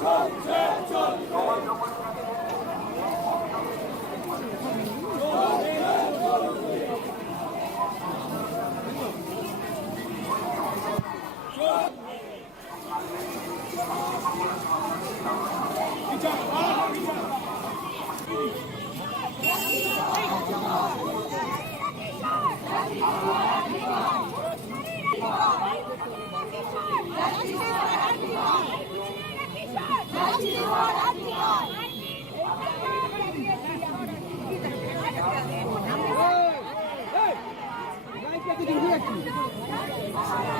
Come, 開き。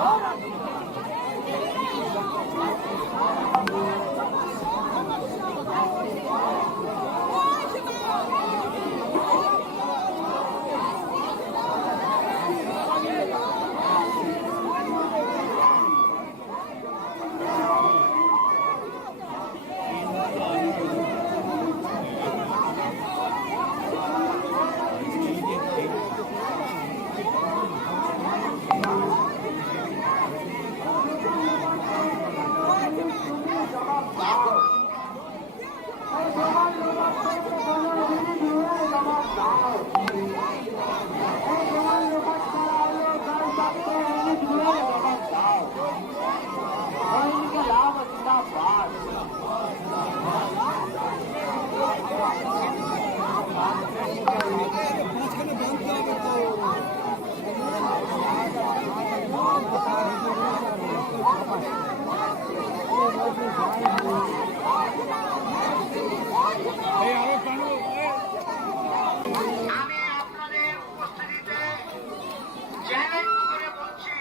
போராடுவோம் আমি আপনাদের উপস্থিতিতে চ্যালেঞ্জ বলছি,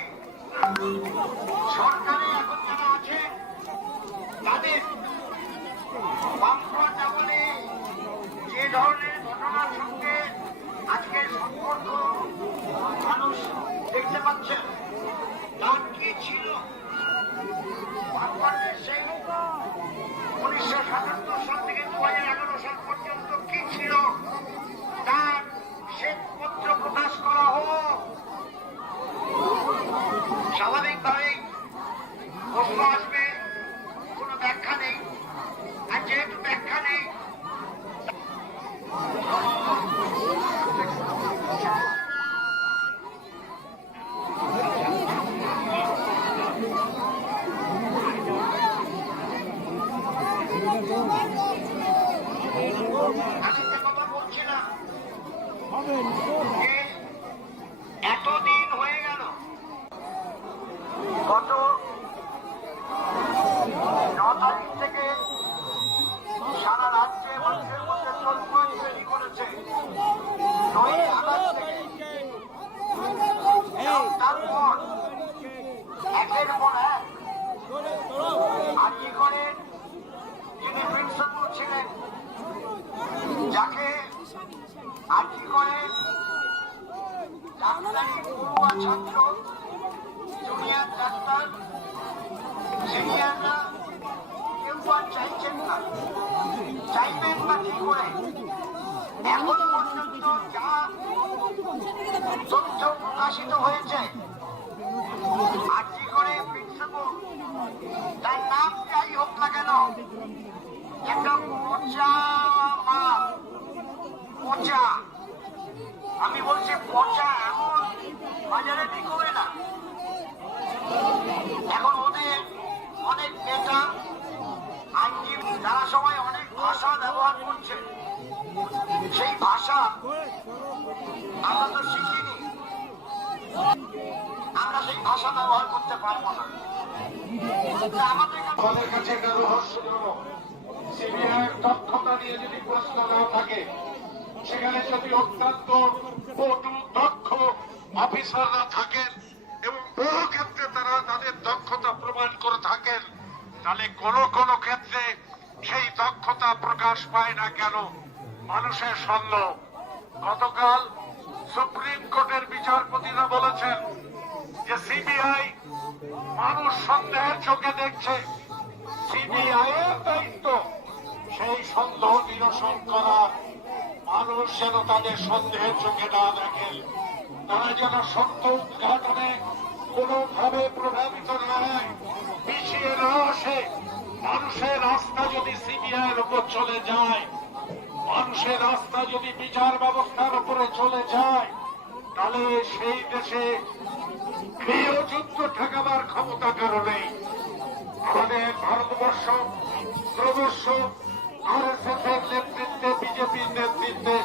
সরকারে এখন যারা আছে, তাদের বামফ্রন্ট আমলে যে ধরনের ঘটনার সঙ্গে আজকে সম্পর্ক মানুষ দেখতে পাচ্ছেন, তার কি ছিল? বামফ্রন্টের সেই উনিশশো সাতাত্তর সাল থেকে দু হাজার যেহেতু ব্যাখ্যা নেই এতদিন হয়ে গেল। গত কেউ আর চাইছেন না চাইবেন না কি করে এখন পর্যন্ত যা তথ্য প্রকাশিত হয়েছে কি করে প্রিন্সিপাল তার নাম যাই হোক না কেন একটা পচা মাল পচা আমি বলছি পচা এমন বাজারে বিকোবে না এখন ওদের অনেক নেতা আইনজীবী যারা সবাই অনেক ভাষা ব্যবহার করছে সেই ভাষা আমরা তো শিখিনি। আমরা সেই ভাষা ব্যবহার করতে পারব না। আমাদের কাছে এটা রহস্যজনক সিবিআইয়ের দক্ষতা নিয়ে যদি প্রশ্ন না থাকে, সেখানে যদি অত্যন্ত পটু দক্ষ অফিসাররা থাকেন এবং বহু ক্ষেত্রে তারা তাদের দক্ষতা প্রমাণ করে থাকেন, তাহলে কোন কোন ক্ষেত্রে সেই দক্ষতা প্রকাশ পায় না কেন? মানুষের সন্দেহ গতকাল সুপ্রিম কোর্টের বিচারপতিরা বলেছেন যে সিবিআই মানুষ সন্দেহের চোখে দেখছে। সিবিআই এর দায়িত্ব সেই সন্দেহ নিরসন করা। মানুষ যেন তাদের সন্দেহের চোখে না দেখে তারা যেন সত্য উদ্ঘাটনে কোনোভাবে প্রভাবিত না হয় পিছিয়ে না আসে। মানুষের রাস্তা যদি সিবিআই এর উপর চলে যায় মানুষের রাস্তা যদি বিচার ব্যবস্থার উপরে চলে যায়, তাহলে সেই দেশে গৃহযুদ্ধ ঠেকাবার ক্ষমতা কারণে আমাদের ভারতবর্ষ ক্রমশ আরএসএস এর নেতৃত্বে, বিজেপির নেতৃত্বে